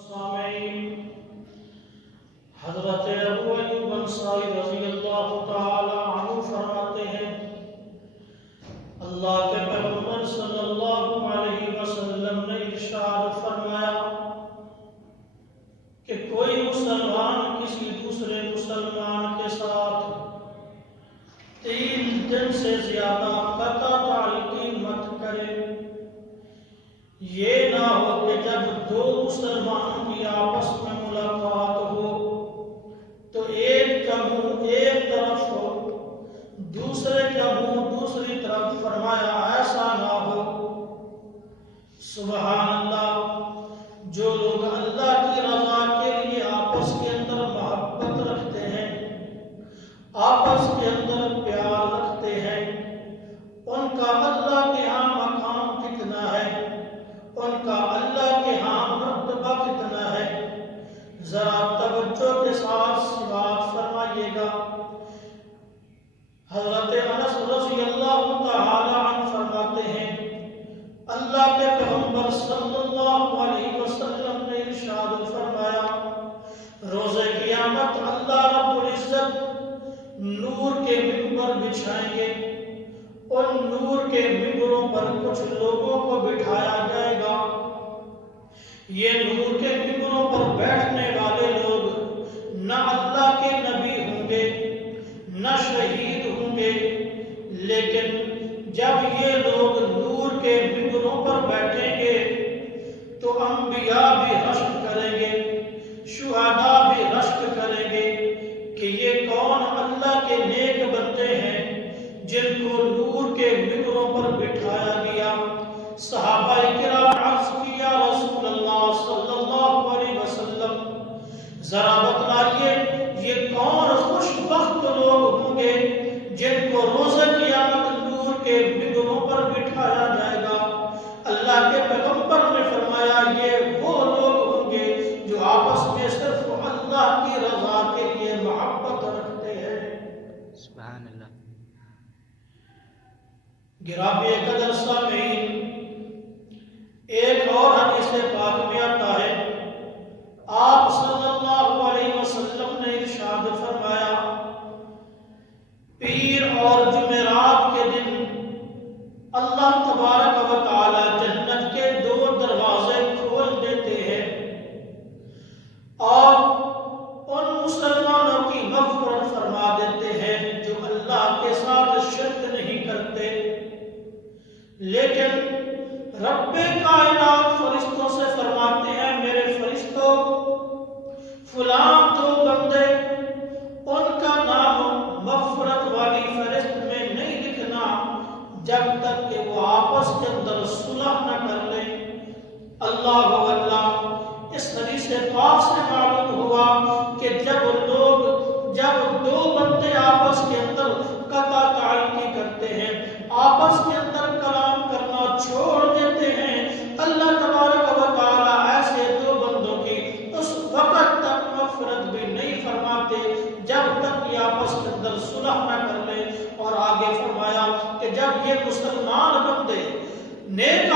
سامعین، حضرت ابو ایوب انصاری رضی اللہ تعالی عنہ فرماتے ہیں اللہ کے پیغمبر صلی اللہ علیہ وسلم نے ارشاد فرمایا کہ کوئی مسلمان کسی دوسرے مسلمان کے ساتھ 3 دن سے زیادہ قطع تعلقی مت کرے، یہ نہ ہو کہ جب 2 مسلمانوں کی آپس میں ملاقات ہو تو ایک کا منہ ایک طرف ہو، دوسرے کا منہ دوسری طرف، فرمایا ایسا نہ ہو۔ سبحان اللہ! جو لوگ اللہ کی رضا کے لیے آپس کے اندر محبت رکھتے ہیں، آپس کے اندر پیار رکھتے ہیں، ان کا اللہ کے ہاں مقام کتنا ہے، ان کا اللہ کے ہاں مرتبہ کتنا ہے، ذرا توجہ کے ساتھ سماعت فرمائیے گا۔ حضرت انس رضی اللہ تعالی عنہ فرماتے ہیں اللہ کے پیغمبر صلی اللہ علیہ وسلم نے ارشاد فرمایا روز قیامت اللہ رب العزت نور کے ممبر بچھائیں گے، ان نور کے ممبروں پر کچھ لوگوں کو بٹھایا جائے گا۔ یہ نور کے ممبروں پر بیٹھنے والے لوگ نہ اللہ کے نبی ہوں گے نہ شہید ہوں گے، لیکن جب یہ لوگ نور کے ممبروں پر بیٹھیں گے تو انبیاء بھی رشک کریں گے، شہداء بھی رشک کریں گے کہ یہ کون اللہ کے نیک بندے ہیں جن کو نور کے ممبروں پر بٹھایا گیا۔ صحابہ کرام عرض کیا رسول اللہ صلی اللہ علیہ وسلم ذرا بتلائیے یہ کون خوش بخت لوگ ہوں گے جن کو روز قیامت نور کے ممبروں پر بٹھایا جائے گا؟ اللہ کے پیغمبر نے فرمایا یہ وہ لوگ ہوں گے جو آپس میں صرف اللہ کی رضا کے لیے محبت رکھتے ہیں۔ سبحان اللہ۔ گرامی قدر سامعین، ایک اور حدیث پاک میں آتا ہے آپ صلی اللہ علیہ وسلم نے ارشاد فرمایا پیر اور جمعرات کے دن اللہ تبارک و تعالی جنت کے 2 دروازے کھول دیتے ہیں اور ان مسلمانوں کی مغفرت فرما دیتے ہیں جو اللہ کے ساتھ شرک نہیں کرتے، لیکن رب کائنات فرشتوں سے فرماتے ہیں میرے فرشتوں فلاں 2 بندے ان کا نام مغفرت والی فہرست میں نہیں لکھنا جب تک کہ وہ آپس کے اندر صلح نہ کر لیں۔ اللہ اللہ! اس حدیث پاک سے معلوم ہوا کہ جب 2 بندے آپس کے اندر قطع تعلقی کرتے ہیں، آپس کے اندر کلام کرنا چھوڑ دیتے ہیں، اللہ تبارک و تعالی ایسے 2 بندوں کی اس وقت تک مغفرت بھی نہیں فرماتے جب تک یہ آپس کے اندر صلح نہ کر لیں۔ اور آگے فرمایا کہ جب یہ مسلمان بندے نیک